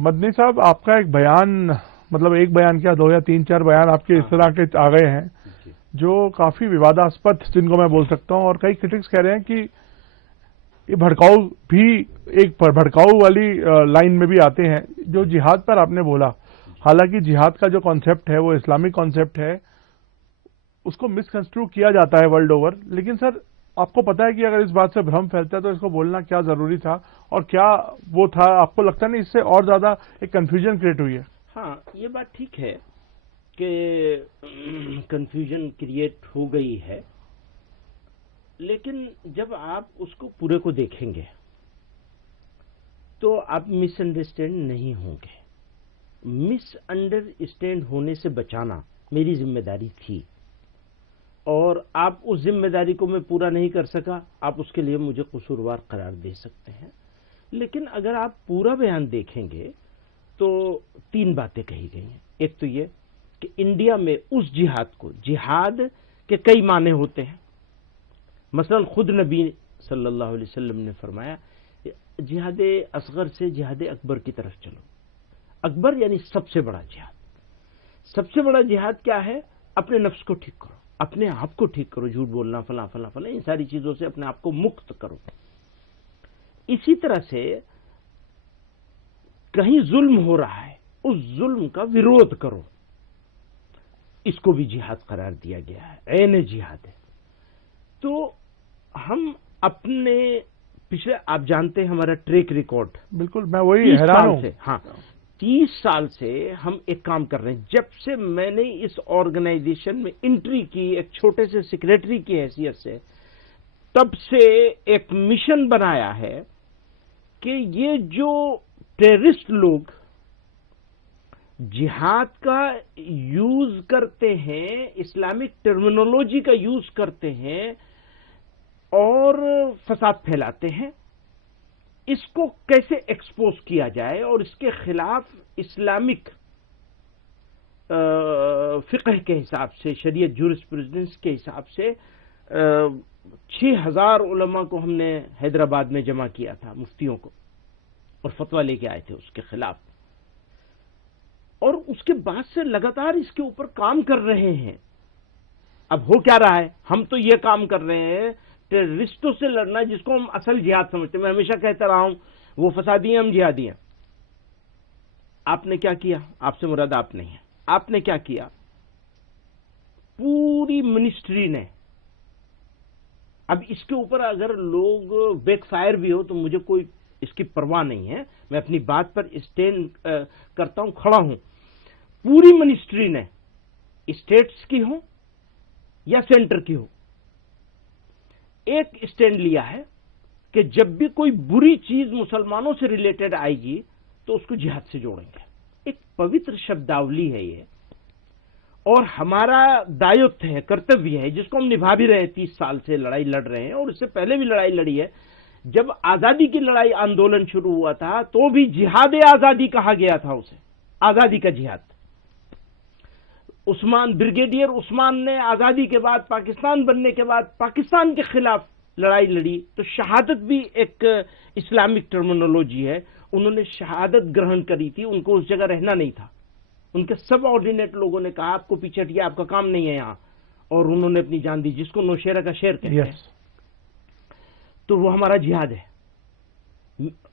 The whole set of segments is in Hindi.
मदनी साहब, आपका एक बयान, मतलब एक बयान क्या, दो या तीन चार बयान आपके इस तरह के आ गए हैं जो काफी विवादास्पद, जिनको मैं बोल सकता हूं, और कई क्रिटिक्स कह रहे हैं कि ये भड़काऊ भी, एक भड़काऊ वाली लाइन में भी आते हैं। जो जिहाद पर आपने बोला, हालांकि जिहाद का जो कॉन्सेप्ट है वो इस्लामिक कॉन्सेप्ट है, उसको मिसकंस्ट्रू किया जाता है वर्ल्ड ओवर, लेकिन सर आपको पता है कि अगर इस बात से भ्रम फैलता है तो इसको बोलना क्या जरूरी था, और क्या वो था? आपको लगता नहीं इससे और ज्यादा एक कंफ्यूजन क्रिएट हुई है? हाँ, ये बात ठीक है कि कंफ्यूजन क्रिएट हो गई है, लेकिन जब आप उसको पूरे को देखेंगे तो आप मिसअंडरस्टैंड नहीं होंगे। मिसअंडरस्टैंड होने से बचाना मेरी जिम्मेदारी थी, और आप उस जिम्मेदारी को मैं पूरा नहीं कर सका, आप उसके लिए मुझे कसूरवार करार दे सकते हैं। लेकिन अगर आप पूरा बयान देखेंगे तो तीन बातें कही गई हैं। एक तो ये कि इंडिया में उस जिहाद को, जिहाद के कई माने होते हैं। मसलन खुद नबी सल्लल्लाहु अलैहि वसल्लम ने फरमाया, जिहाद असगर से जिहाद अकबर की तरफ चलो। अकबर यानी सबसे बड़ा जिहाद। सबसे बड़ा जिहाद क्या है? अपने नफ्स को ठीक करो, अपने आप को ठीक करो, झूठ बोलना, फला फला फला, इन सारी चीजों से अपने आप को मुक्त करो। इसी तरह से कहीं जुल्म हो रहा है, उस जुल्म का विरोध करो, इसको भी जिहाद करार दिया गया है, ऐन जिहाद है। तो हम अपने पिछले, आप जानते हैं हमारा ट्रैक रिकॉर्ड, बिल्कुल, मैं वही हैरान हूं। हाँ, 30 साल से हम एक काम कर रहे हैं। जब से मैंने इस ऑर्गेनाइजेशन में एंट्री की, एक छोटे से सेक्रेटरी की हैसियत से, तब से एक मिशन बनाया है कि ये जो टेररिस्ट लोग जिहाद का यूज करते हैं, इस्लामिक टर्मिनोलॉजी का यूज करते हैं और फसाद फैलाते हैं, इसको कैसे एक्सपोज किया जाए और इसके खिलाफ इस्लामिक फिक़ह के हिसाब से, शरीयत जूरिस्प्रूडेंस के हिसाब से 6000 उलमा को हमने हैदराबाद में जमा किया था, मुफ्तियों को, और फतवा लेके आए थे उसके खिलाफ। और उसके बाद से लगातार इसके ऊपर काम कर रहे हैं। अब हो क्या रहा है? हम तो ये काम कर रहे हैं टेररिस्टों से लड़ना, जिसको हम असल जिहाद समझते हैं। मैं हमेशा कहता रहा हूं वो फसादी हैं, हम जिहादी हैं। आपने क्या किया? आपसे मुराद आप नहीं है। आपने क्या किया? पूरी मिनिस्ट्री ने, अब इसके ऊपर अगर लोग बैकफायर भी हो तो मुझे कोई इसकी परवाह नहीं है, मैं अपनी बात पर स्टैंड करता हूं, खड़ा हूं। पूरी मिनिस्ट्री ने, स्टेट्स की हो या सेंटर की हो, एक स्टैंड लिया है कि जब भी कोई बुरी चीज मुसलमानों से रिलेटेड आएगी तो उसको जिहाद से जोड़ेंगे। एक पवित्र शब्दावली है ये, और हमारा दायित्व है, कर्तव्य है, जिसको हम निभा भी रहे हैं। 30 साल से लड़ाई लड़ रहे हैं, और इससे पहले भी लड़ाई लड़ी है। जब आजादी की लड़ाई आंदोलन शुरू हुआ था तो भी जिहाद आजादी कहा गया था उसे, आजादी का जिहाद। उस्मान, ब्रिगेडियर उस्मान ने आजादी के बाद, पाकिस्तान बनने के बाद पाकिस्तान के खिलाफ लड़ाई लड़ी। तो शहादत भी एक इस्लामिक टर्मिनोलॉजी है। उन्होंने शहादत ग्रहण करी थी, उनको उस जगह रहना नहीं था। उनके सब ऑर्डिनेट लोगों ने कहा आपको पीछे हटिए, आपका काम नहीं है यहां, और उन्होंने अपनी जान दी, जिसको नौशेरा का शेर कहते हैं। तो वो हमारा जिहाद है।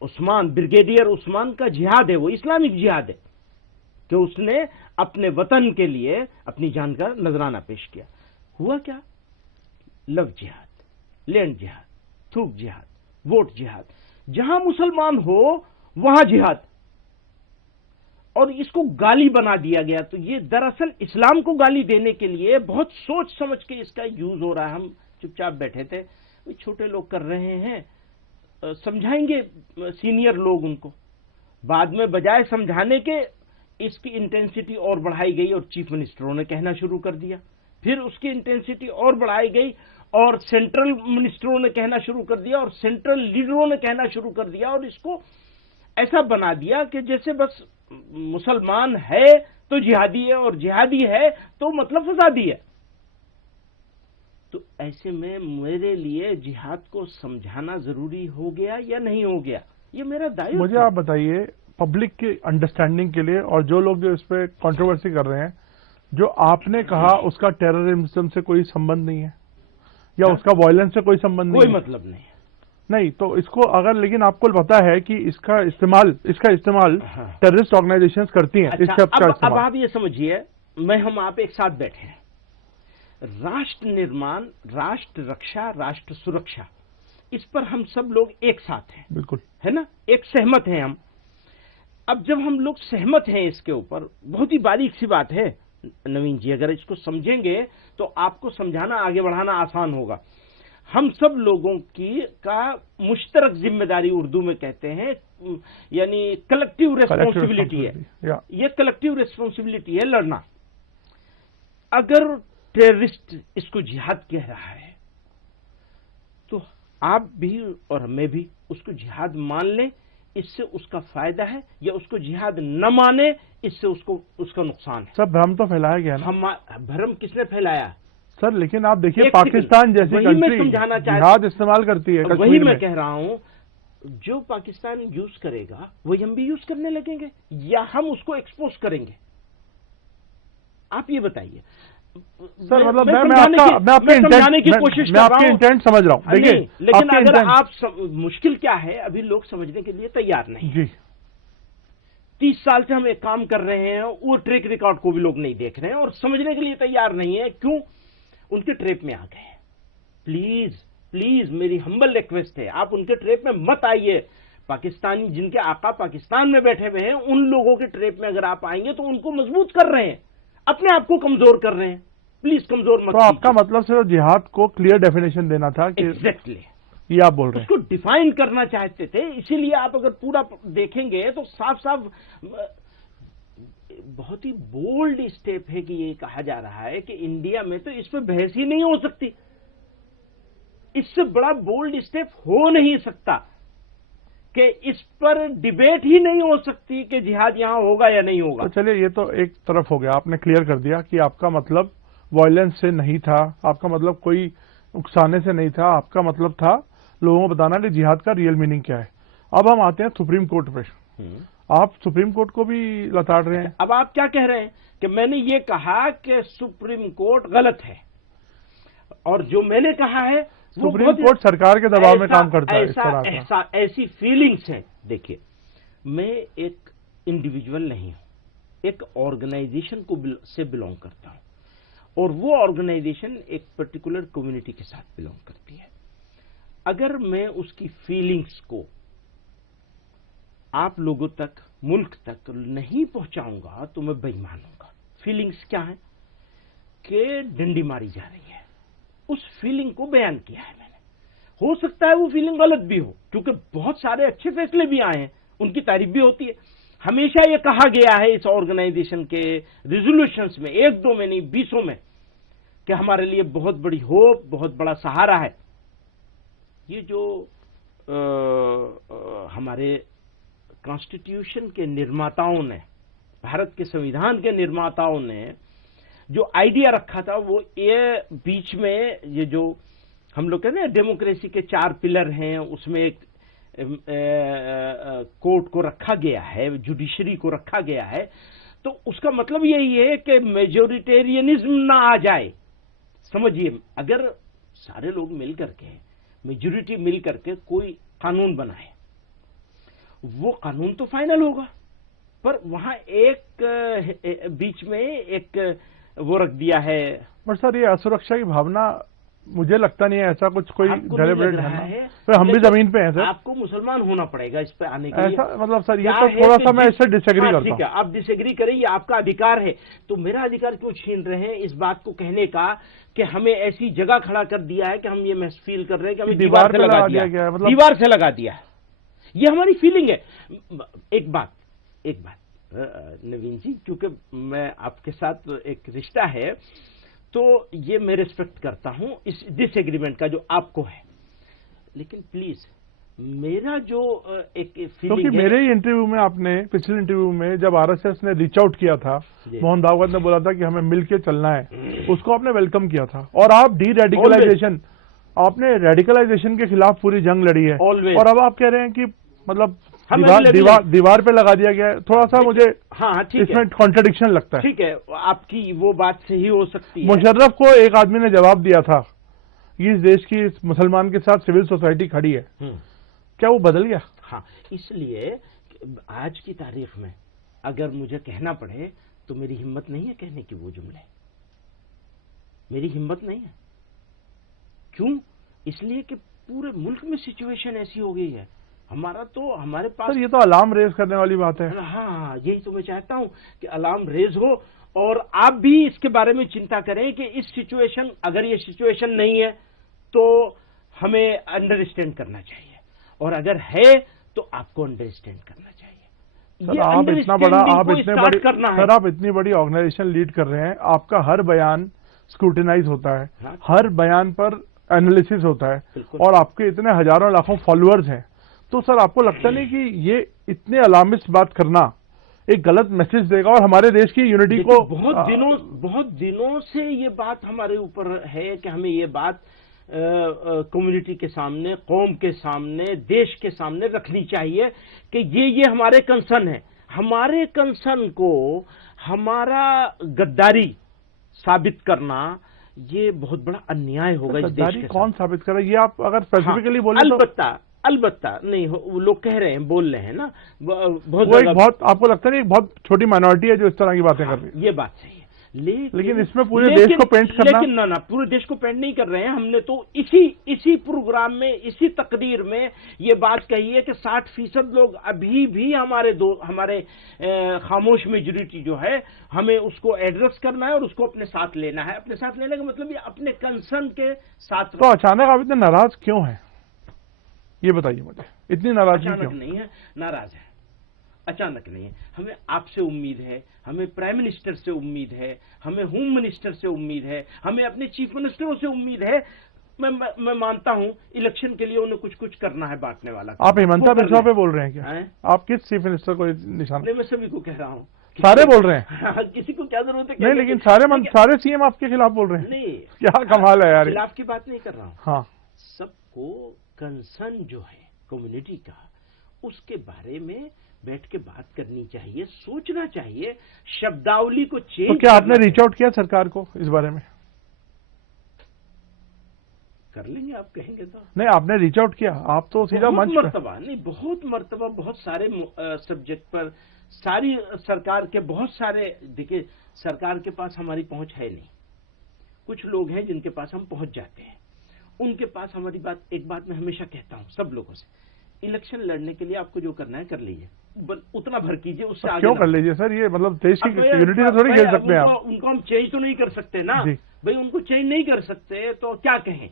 उस्मान, ब्रिगेडियर उस्मान का जिहाद है, वो इस्लामिक जिहाद है कि उसने अपने वतन के लिए अपनी जान का नजराना पेश किया। हुआ क्या? लव जिहाद, लैंड जिहाद, थूक जिहाद, वोट जिहाद, जहां मुसलमान हो वहां जिहाद, और इसको गाली बना दिया गया। तो ये दरअसल इस्लाम को गाली देने के लिए बहुत सोच समझ के इसका यूज हो रहा है। हम चुपचाप बैठे थे, छोटे लोग कर रहे हैं, समझाएंगे सीनियर लोग उनको। बाद में बजाय समझाने के इसकी इंटेंसिटी और बढ़ाई गई, और चीफ मिनिस्टरों ने कहना शुरू कर दिया। फिर उसकी इंटेंसिटी और बढ़ाई गई, और सेंट्रल मिनिस्टरों ने कहना शुरू कर दिया, और सेंट्रल लीडरों ने कहना शुरू कर दिया, और इसको ऐसा बना दिया कि जैसे बस मुसलमान है तो जिहादी है, और जिहादी है तो मतलब फसादी है। तो ऐसे में मेरे लिए जिहाद को समझाना जरूरी हो गया या नहीं हो गया? ये मेरा दायित्व। मुझे आप बताइए, पब्लिक की अंडरस्टैंडिंग के लिए, और जो लोग जो इस पे कंट्रोवर्सी कर रहे हैं, जो आपने कहा उसका टेररिज्म से कोई संबंध नहीं है या उसका वायलेंस से कोई संबंध नहीं कोई है, मतलब नहीं। नहीं तो इसको अगर, लेकिन आपको पता है कि इसका इस्तेमाल टेररिस्ट ऑर्गेनाइजेशंस करती हैं। अच्छा, अब आप ये समझिए, हम आप एक साथ बैठे हैं, राष्ट्र निर्माण, राष्ट्र रक्षा, राष्ट्र सुरक्षा, इस पर हम सब लोग एक साथ हैं, बिल्कुल, है ना, एक सहमत हैं हम। अब जब हम लोग सहमत हैं इसके ऊपर, बहुत ही बारीक सी बात है नवीन जी, अगर इसको समझेंगे तो आपको समझाना, आगे बढ़ाना आसान होगा। हम सब लोगों की का मुश्तरक जिम्मेदारी उर्दू में कहते हैं, यानी कलेक्टिव रेस्पॉन्सिबिलिटी है, ये कलेक्टिव रेस्पॉन्सिबिलिटी है लड़ना। अगर टेररिस्ट इसको जिहाद कह रहा है तो आप भी और मैं भी उसको जिहाद मान लें, इससे उसका फायदा है, या उसको जिहाद न माने, इससे उसका नुकसान है। सर भ्रम तो फैलाया गया ना। भ्रम किसने फैलाया सर? लेकिन आप देखिए पाकिस्तान जैसी कंट्री जिहाद इस्तेमाल करती है, वही मैं कह रहा हूं, जो पाकिस्तान यूज करेगा वही हम भी यूज करने लगेंगे, या हम उसको एक्सपोज करेंगे? आप ये बताइए सर। मतलब मैं आपके समझाने की कोशिश कर रहा हूं, आपके इंटेंट समझ रहा हूं। देखिए, लेकिन अगर आप मुश्किल क्या है, अभी लोग समझने के लिए तैयार नहीं जी। 30 साल से हम एक काम कर रहे हैं, वो ट्रैक रिकॉर्ड को भी लोग नहीं देख रहे हैं और समझने के लिए तैयार नहीं है। क्यों? उनके ट्रैप में आ गए। प्लीज प्लीज मेरी हम्बल रिक्वेस्ट है, आप उनके ट्रैप में मत आइए। पाकिस्तानी जिनके आका पाकिस्तान में बैठे हुए हैं, उन लोगों के ट्रैप में अगर आप आएंगे तो उनको मजबूत कर रहे हैं, अपने आप को कमजोर कर रहे हैं। प्लीज कमजोर मत। तो आपका मतलब सिर्फ जिहाद को क्लियर डेफिनेशन देना था कि एग्जैक्टली ये आप बोल रहे हैं, उसको डिफाइन करना चाहते थे। इसीलिए आप अगर पूरा देखेंगे तो साफ साफ बहुत ही बोल्ड स्टेप है कि ये कहा जा रहा है कि इंडिया में तो इस पर बहस ही नहीं हो सकती। इससे बड़ा बोल्ड स्टेप हो नहीं सकता कि इस पर डिबेट ही नहीं हो सकती कि जिहाद यहां होगा या नहीं होगा। तो चलिए, ये तो एक तरफ हो गया, आपने क्लियर कर दिया कि आपका मतलब वायलेंस से नहीं था, आपका मतलब कोई उकसाने से नहीं था, आपका मतलब था लोगों को बताना कि जिहाद का रियल मीनिंग क्या है। अब हम आते हैं सुप्रीम कोर्ट पे। आप सुप्रीम कोर्ट को भी लताड़ रहे हैं। अब आप क्या कह रहे हैं कि मैंने ये कहा कि सुप्रीम कोर्ट गलत है, और जो मैंने कहा है सुप्रीम कोर्ट सरकार के दबाव में काम करता है, इस तरह का ऐसी फीलिंग्स है। देखिए, मैं एक इंडिविजुअल नहीं हूं, एक ऑर्गेनाइजेशन से बिलोंग करता हूं, और वो ऑर्गेनाइजेशन एक पर्टिकुलर कम्युनिटी के साथ बिलोंग करती है। अगर मैं उसकी फीलिंग्स को आप लोगों तक, मुल्क तक नहीं पहुंचाऊंगा तो मैं बेईमान हूंगा। फीलिंग्स क्या है कि डंडी मारी जा रही है, उस फीलिंग को बयान किया है मैंने। हो सकता है वो फीलिंग गलत भी हो, क्योंकि बहुत सारे अच्छे फैसले भी आए हैं, उनकी तारीफ भी होती है। हमेशा ये कहा गया है इस ऑर्गेनाइजेशन के रिजोल्यूशंस में, 1-2 में नहीं 20 में, कि हमारे लिए बहुत बड़ी होप, बहुत बड़ा सहारा है। ये जो हमारे कॉन्स्टिट्यूशन के निर्माताओं ने, भारत के संविधान के निर्माताओं ने जो आइडिया रखा था, वो ये बीच में ये जो हम लोग कहते हैं डेमोक्रेसी के 4 पिलर हैं, उसमें एक कोर्ट को रखा गया है, जुडिशरी को रखा गया है। तो उसका मतलब यही है कि मेजोरिटेरियनिज्म ना आ जाए। समझिए, अगर सारे लोग मिल करके, मेजोरिटी मिल करके कोई कानून बनाए, वो कानून तो फाइनल होगा, पर वहां एक बीच में एक वो रख दिया है। पर सर, ये असुरक्षा की भावना मुझे लगता नहीं है ऐसा कुछ कोई डेलिब्रेट है। तो हम भी जमीन पे हैं सर। आपको मुसलमान होना पड़ेगा इस पे आने के लिए। ऐसा मतलब सर, ये तो थोड़ा सा मैं इससे डिसएग्री करता हूं। ठीक है, आप डिसएग्री करें, ये आपका अधिकार है। तो मेरा अधिकार क्यों छीन रहे हैं इस बात को कहने का कि हमें ऐसी जगह खड़ा कर दिया है कि हम ये महसूस फील कर रहे हैं कि हमें दीवार से लगा दिया है, मतलब दीवार से लगा दिया है। ये हमारी फीलिंग है। एक बात नवीन जी, क्योंकि मैं आपके साथ एक रिश्ता है, तो ये मैं रिस्पेक्ट करता हूं इस डिसएग्रीमेंट का जो आपको है, लेकिन प्लीज मेरा जो एक फीलिंग क्योंकि मेरे ही इंटरव्यू में, आपने पिछले इंटरव्यू में जब आरएसएस ने रीच आउट किया था, मोहन भागवत ने बोला था कि हमें मिलके चलना है, उसको आपने वेलकम किया था। और आप डी रेडिकलाइजेशन, आपने रेडिकलाइजेशन के खिलाफ पूरी जंग लड़ी है। और अब आप कह रहे हैं कि मतलब दीवार पे लगा दिया गया है, थोड़ा सा मुझे हाँ ठीक है, इसमें कॉन्ट्रडिक्शन लगता है। ठीक है, आपकी वो बात सही हो सकती है। मुशर्रफ को एक आदमी ने जवाब दिया था, इस देश की इस मुसलमान के साथ सिविल सोसाइटी खड़ी है, क्या वो बदल गया? हाँ, इसलिए आज की तारीख में अगर मुझे कहना पड़े तो मेरी हिम्मत नहीं है कहने की वो जुमले, मेरी हिम्मत नहीं है। क्यों? इसलिए कि पूरे मुल्क में सिचुएशन ऐसी हो गई है। हमारे पास सर ये तो अलार्म रेज करने वाली बात है। हाँ, यही तो मैं चाहता हूं कि अलार्म रेज हो और आप भी इसके बारे में चिंता करें कि इस सिचुएशन, अगर ये सिचुएशन नहीं है तो हमें अंडरस्टैंड करना चाहिए, और अगर है तो आपको अंडरस्टैंड करना चाहिए। सर आप इतना बड़ा, आप इतनी बड़ी ऑर्गेनाइजेशन लीड कर रहे हैं, आपका हर बयान स्क्रूटिनाइज होता है, हाँ? हर बयान पर एनालिसिस होता है, और आपके इतने हजारों लाखों फॉलोअर्स हैं, तो सर आपको लगता नहीं कि ये इतने अलार्मिस्ट बात करना एक गलत मैसेज देगा और हमारे देश की यूनिटी को? बहुत दिनों से ये बात हमारे ऊपर है कि हमें ये बात कम्युनिटी के सामने, कौम के सामने, देश के सामने रखनी चाहिए कि ये हमारे कंसर्न है। हमारे कंसर्न को हमारा गद्दारी साबित करना ये बहुत बड़ा अन्याय होगा इस देश के। कौन साबित कर रहा है ये आप अगर स्पेसिफिकली बोले? अलबत्ता नहीं, वो लोग कह रहे हैं, बोल रहे हैं ना, बहुत आपको लगता नहीं एक बहुत छोटी माइनॉरिटी है जो इस तरह की बातें कर रही है? ये बात सही है, लेकिन इसमें पूरे देश को पेंट करना। लेकिन ना पूरे देश को पेंट नहीं कर रहे हैं। हमने तो इसी प्रोग्राम में, इसी तकरीर में ये बात कही है कि 60% लोग अभी भी हमारे खामोश मेजॉरिटी जो है, हमें उसको एड्रेस करना है और उसको अपने साथ लेना है। अपने साथ लेने का मतलब ये अपने कंसर्न के साथ। तो अचानक आप इतने नाराज क्यों हैं, ये बताइए मुझे, इतनी नाराजगी क्यों? अचानक नहीं है, नाराज है, अचानक नहीं है। हमें आपसे उम्मीद है, हमें प्राइम मिनिस्टर से उम्मीद है, हमें होम मिनिस्टर से उम्मीद है, हमें अपने चीफ मिनिस्टरों से उम्मीद है। मैं मानता हूं इलेक्शन के लिए उन्हें कुछ करना है बांटने वाला। आप हिमंता बिस्वा पे बोल रहे हैं क्या? आप किस चीफ मिनिस्टर को निशाना? नहीं, मैं सभी को कह रहा हूँ। सारे बोल रहे हैं? किसी को क्या जरूरत है? नहीं, लेकिन सारे सीएम आपके खिलाफ बोल रहे हैं। नहीं, क्या कमाल है यार। खिलाफ की बात नहीं कर रहा हूँ। हाँ, सबको कंसर्न जो है कम्युनिटी का, उसके बारे में बैठ के बात करनी चाहिए, सोचना चाहिए, शब्दावली को चेंज। तो क्या आपने रीच आउट किया सरकार को इस बारे में? कर लेंगे, आप कहेंगे तो। नहीं, आपने रीच आउट किया, आप तो सीधा मंच पर। बहुत मर्तबा बहुत सारे सब्जेक्ट पर, सारी सरकार के बहुत सारे, देखिए सरकार के पास हमारी पहुंच है नहीं, कुछ लोग हैं जिनके पास हम पहुंच जाते हैं, उनके पास हमारी बात। एक बात मैं हमेशा कहता हूं सब लोगों से, इलेक्शन लड़ने के लिए आपको जो करना है कर लीजिए, उतना भर कीजिए, उससे आगे क्यों कर लीजिए सर? ये मतलब देश की यूनिटी तो थोड़ी खेल सकते हैं आप। उनको हम चेंज तो नहीं कर सकते ना भाई, उनको चेंज नहीं कर सकते तो क्या कहें?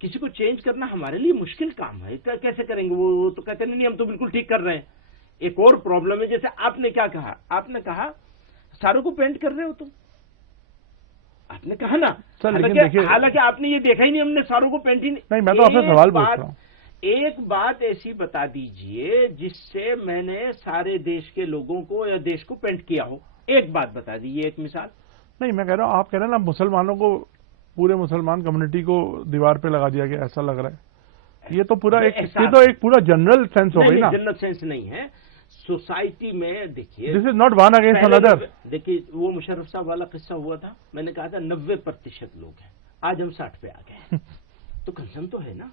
किसी को चेंज करना हमारे लिए मुश्किल काम है, कैसे करेंगे? वो तो कहते नहीं, हम तो बिल्कुल ठीक कर रहे हैं। एक और प्रॉब्लम है, जैसे आपने क्या कहा, आपने कहा सारों को पेंट कर रहे हो तुम, आपने कहा ना सर। हालांकि आपने ये देखा ही नहीं हमने सारों को पेंट ही नहीं। मैं तो आपसे सवाल पूछ रहा हूं। एक बात ऐसी बता दीजिए जिससे मैंने सारे देश के लोगों को या देश को पेंट किया हो, एक बात बता दीजिए, एक मिसाल। नहीं, मैं कह रहा हूं, आप कह रहे हैं ना मुसलमानों को, पूरे मुसलमान कम्युनिटी को दीवार पे लगा दिया गया, ऐसा लग रहा है। ये तो पूरा एक पूरा जनरल सेंस हो गई ना। जनरल सेंस नहीं है सोसाइटी में। देखिए, this is not one against another. देखिए, वो मुशर्रफ साहब वाला किस्सा हुआ था, मैंने कहा था 90% लोग हैं, आज हम 60 पे आ गए। तो कंसर्न तो है ना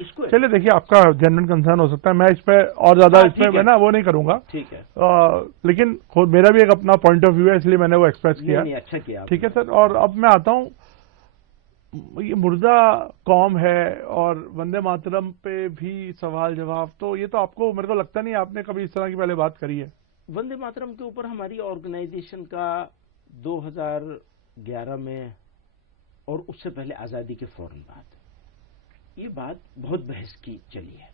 इसको। चलिए देखिए, आपका जनरल कंसर्न हो सकता है, मैं इस पे और ज्यादा मैं ना वो नहीं करूंगा, ठीक है। लेकिन खुद मेरा भी एक अपना पॉइंट ऑफ व्यू है, इसलिए मैंने वो एक्सप्रेस किया। नहीं, अच्छा किया, ठीक है सर। और अब मैं आता हूं, ये मुर्दा कौम है और वंदे मातरम पे भी सवाल जवाब, तो ये तो आपको, मेरे को लगता नहीं आपने कभी इस तरह की पहले बात करी है। वंदे मातरम के ऊपर हमारी ऑर्गेनाइजेशन का 2011 में और उससे पहले आजादी के फौरन बाद ये बात बहुत बहस की चली है।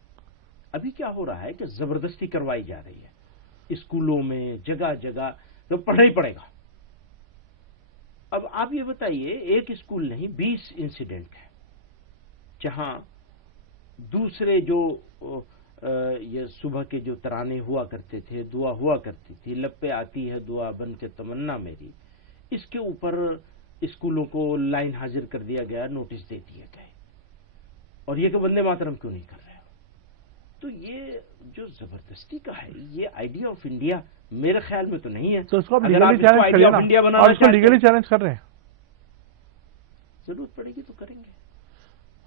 अभी क्या हो रहा है कि जबरदस्ती करवाई जा रही है स्कूलों में, जगह जगह, तो पढ़ना ही पड़ेगा। अब आप ये बताइए, एक स्कूल नहीं 20 इंसिडेंट है जहां दूसरे जो ये सुबह के जो तराने हुआ करते थे, दुआ हुआ करती थी, लपे आती है दुआ बन के तमन्ना मेरी, इसके ऊपर स्कूलों को लाइन हाजिर कर दिया गया, नोटिस दे दिए गए। और ये कि वंदे मातरम क्यों नहीं कर रहे हो? तो ये जो जबरदस्ती का है, ये आइडिया ऑफ इंडिया मेरे ख्याल में तो नहीं है। तो इसको आप अगर लीगली चैलेंज आइडिया करिए ऑफ ना, इंडिया आप बनाना इसको लीगली चैलेंज कर रहे हैं। जरूरत पड़ेगी तो करेंगे।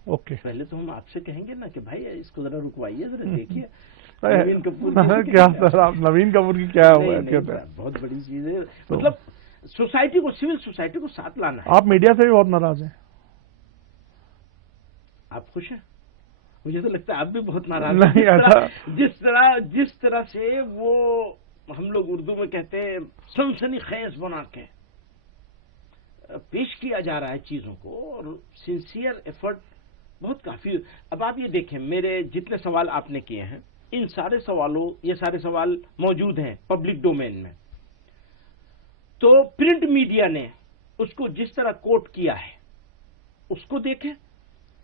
ओके, पहले तो हम आपसे कहेंगे ना कि भाई इसको जरा रुकवाइए, जरा देखिए नवीन नवीन कपूर क्या सर, आप नवीन कपूर की क्या हुआ नहीं, कहते हैं? बहुत बड़ी चीज है, मतलब सोसाइटी को, सिविल सोसाइटी को साथ लाना है। आप मीडिया से भी बहुत नाराज हैं। आप खुश हैं? मुझे तो लगता है आप भी बहुत नाराज नहीं, ऐसा जिस तरह से वो, हम लोग उर्दू में कहते हैं, सनसनीखेज बना के पेश किया जा रहा है चीजों को, और सिंसियर एफर्ट बहुत काफी। अब आप ये देखें, मेरे जितने सवाल आपने किए हैं, इन सारे सवालों, ये सारे सवाल मौजूद हैं पब्लिक डोमेन में। तो प्रिंट मीडिया ने उसको जिस तरह कोट किया है उसको देखें,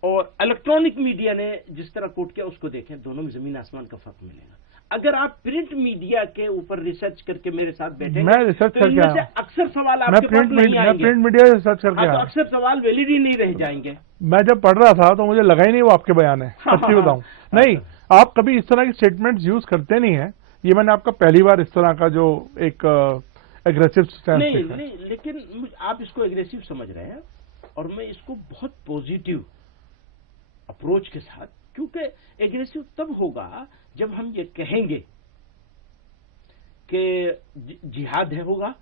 और इलेक्ट्रॉनिक मीडिया ने जिस तरह कोट किया उसको देखें, दोनों में जमीन आसमान का फर्क मिलेगा। अगर आप प्रिंट मीडिया के ऊपर रिसर्च करके मेरे साथ बैठेंगे, मैं रिसर्च तो करके इनमें आया से हूं। अक्सर सवाल मैं आपके पास नहीं आएंगे। प्रिंट मीडिया से रिसर्च करके हाँ, तो आया। अक्सर सवाल वैलिड ही नहीं रह जाएंगे। मैं जब पढ़ रहा था तो मुझे लगा ही नहीं वो आपके बयान है, सच्ची बताऊं। नहीं, आप कभी इस तरह की स्टेटमेंट्स यूज करते नहीं है। ये मैंने आपका पहली बार इस तरह का जो एक एग्रेसिव स्टैंड नहीं, लेकिन आप इसको एग्रेसिव समझ रहे हैं, और मैं इसको बहुत पॉजिटिव अप्रोच के साथ, क्योंकि एग्रेसिव तब होगा जब हम ये कहेंगे कि जिहाद है होगा,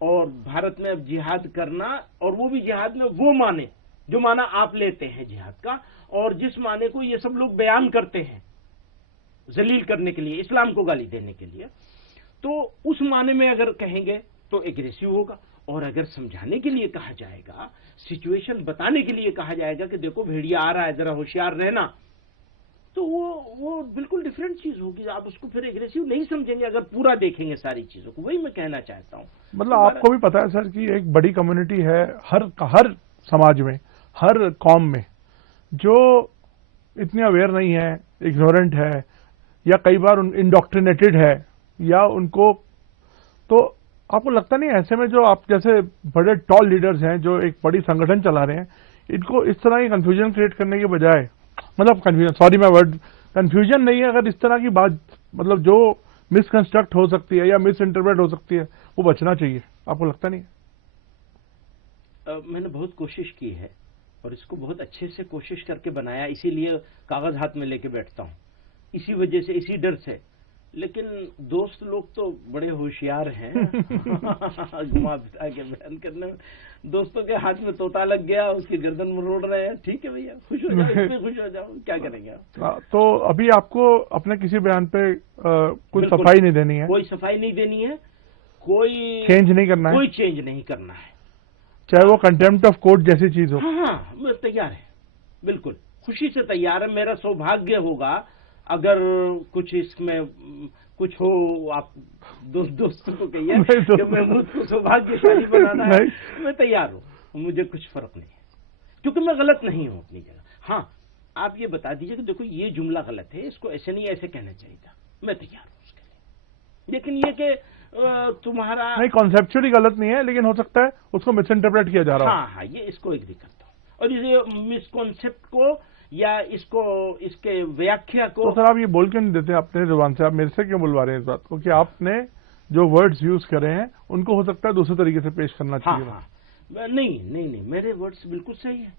और भारत में अब जिहाद करना, और वो भी जिहाद में वो माने जो माना आप लेते हैं जिहाद का, और जिस माने को ये सब लोग बयान करते हैं जलील करने के लिए, इस्लाम को गाली देने के लिए, तो उस माने में अगर कहेंगे तो एग्रेसिव होगा। और अगर समझाने के लिए कहा जाएगा, सिचुएशन बताने के लिए कहा जाएगा कि देखो भेड़िया आ रहा है, जरा होशियार रहना, तो वो बिल्कुल डिफरेंट चीज होगी। आप उसको फिर एग्रेसिव नहीं समझेंगे अगर पूरा देखेंगे सारी चीजों को। वही मैं कहना चाहता हूं। मतलब आपको भी पता है सर कि एक बड़ी कम्युनिटी है हर समाज में, हर कौम में, जो इतनी अवेयर नहीं है, इग्नोरेंट है, या कई बार इंडोक्ट्रिनेटेड है, या उनको, तो आपको लगता नहीं ऐसे में जो आप जैसे बड़े टॉल लीडर्स हैं जो एक बड़ी संगठन चला रहे हैं, इनको इस तरह की कंफ्यूजन क्रिएट करने के बजाय, मतलब कंफ्यूजन, सॉरी मैं वर्ड, कंफ्यूजन नहीं है, अगर इस तरह की बात, मतलब जो मिसकंस्ट्रक्ट हो सकती है या मिस इंटरप्रेट हो सकती है, वो बचना चाहिए, आपको लगता नहीं? मैंने बहुत कोशिश की है, और इसको बहुत अच्छे से कोशिश करके बनाया, इसीलिए कागज हाथ में लेके बैठता हूं, इसी वजह से, इसी डर से। लेकिन दोस्त लोग तो बड़े होशियार हैं घुमा फिरा के बयान करने में। दोस्तों के हाथ में तोता लग गया, उसकी गर्दन मरोड़ रहे हैं, ठीक है भैया, खुश हो जाओ, इसमें खुश हो जाओ, क्या करेंगे आप। तो अभी आपको अपने किसी बयान पे कुछ सफाई नहीं देनी है? कोई सफाई नहीं देनी है, कोई चेंज नहीं करना है, कोई चेंज नहीं करना है, चाहे वो कंटेम्प्ट ऑफ कोर्ट जैसी चीज हो। हाँ, मैं तैयार है, बिल्कुल खुशी से तैयार है। मेरा सौभाग्य होगा अगर कुछ इसमें कुछ हो, आप दोस्तों को कहिए कि मैं मुझको सौभाग्यशाली बनाना है, मैं तैयार हूँ, मुझे कुछ फर्क नहीं है, क्योंकि मैं गलत नहीं हूँ अपनी जगह। हाँ, आप ये बता दीजिए कि देखो ये जुमला गलत है, इसको ऐसे नहीं ऐसे कहना चाहिए था, मैं तैयार हूँ उसके लिए। लेकिन ये कि तुम्हारा नहीं, कॉन्सेप्चुअली गलत नहीं है, लेकिन हो सकता है उसको मिस इंटरप्रेट किया जा रहा है। हाँ, ये इसको एग्री करता हूँ, और इस मिसकॉन्सेप्ट को या इसको, इसके व्याख्या को। तो सर आप ये बोल क्यों नहीं देते अपने जुबान से? आप मेरे से क्यों बुलवा रहे हैं इस बात को कि आपने जो वर्ड्स यूज करे हैं उनको हो सकता है दूसरे तरीके से पेश करना चाहिए? हाँ, नहीं, मेरे वर्ड्स बिल्कुल सही है,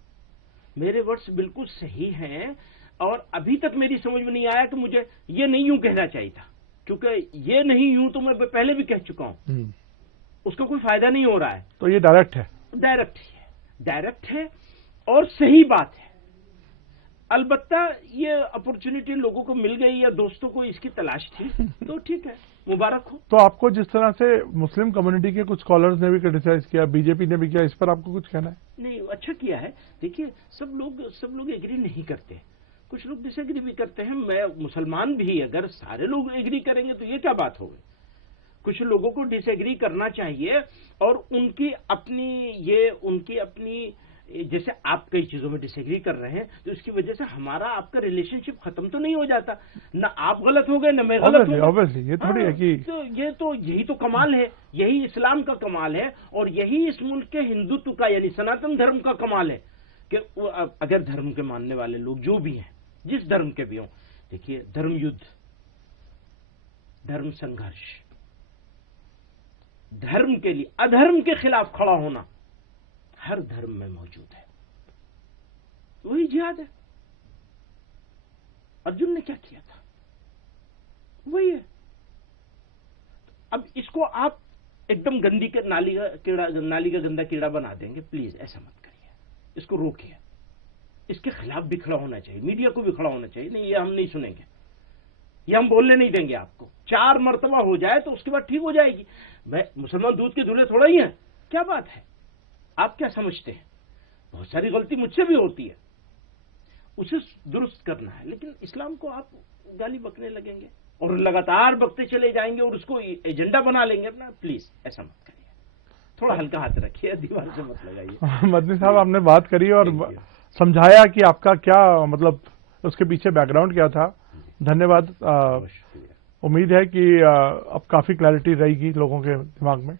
मेरे वर्ड्स बिल्कुल सही हैं, और अभी तक मेरी समझ में नहीं आया कि मुझे ये नहीं यूं कहना चाहिए था, क्योंकि ये नहीं यूं तो मैं पहले भी कह चुका हूं, उसका कोई फायदा नहीं हो रहा है। तो ये डायरेक्ट है, डायरेक्ट है और सही बात है। अलबत्ता ये अपॉर्चुनिटी लोगों को मिल गई, या दोस्तों को इसकी तलाश थी, तो ठीक है, मुबारक हो। तो आपको जिस तरह से मुस्लिम कम्युनिटी के कुछ स्कॉलर्स ने भी क्रिटिसाइज किया, बीजेपी ने भी किया, इस पर आपको कुछ कहना है? नहीं, अच्छा किया है। देखिए, सब लोग एग्री नहीं करते, कुछ लोग डिसएग्री भी करते हैं। मैं मुसलमान भी, अगर सारे लोग एग्री करेंगे तो ये क्या बात हो गई? कुछ लोगों को डिसएग्री करना चाहिए, और उनकी अपनी जैसे आप कई चीजों में डिसएग्री कर रहे हैं, तो इसकी वजह से हमारा आपका रिलेशनशिप खत्म तो नहीं हो जाता, ना आप गलत हो गए ना मैं गलत हो गया। ऑब्वियसली ये थोड़ी है कि तो यही तो कमाल है, यही इस्लाम का कमाल है, और यही इस मुल्क के हिंदुत्व का, यानी सनातन धर्म का कमाल है कि अगर धर्म के मानने वाले लोग जो भी हैं, जिस धर्म के भी हों, देखिए, धर्म युद्ध, धर्म संघर्ष, धर्म के लिए अधर्म के खिलाफ खड़ा होना हर धर्म में मौजूद है। वही जिहाद है। अर्जुन ने क्या किया था, वही है। अब इसको आप एकदम गंदी के नाली का गंदा कीड़ा बना देंगे, प्लीज ऐसा मत करिए, इसको रोकिए। इसके खिलाफ भी खड़ा होना चाहिए, मीडिया को भी खड़ा होना चाहिए। नहीं, ये हम नहीं सुनेंगे, ये हम बोलने नहीं देंगे आपको। 4 मरतबा हो जाए तो उसके बाद ठीक हो जाएगी। मैं मुसलमान दूध के दूल्हे थोड़ा ही हैं, क्या बात है, आप क्या समझते हैं? बहुत सारी गलती मुझसे भी होती है, उसे दुरुस्त करना है। लेकिन इस्लाम को आप गाली बकने लगेंगे और लगातार बकते चले जाएंगे और उसको एजेंडा बना लेंगे अपना, प्लीज ऐसा मत करिए। थोड़ा हल्का हाथ रखिए, दीवार से मत लगाइए। मदनी साहब, आपने बात करी और समझाया कि आपका क्या मतलब उसके पीछे बैकग्राउंड क्या था। धन्यवाद। उम्मीद है कि अब काफी क्लैरिटी रहेगी लोगों के दिमाग में।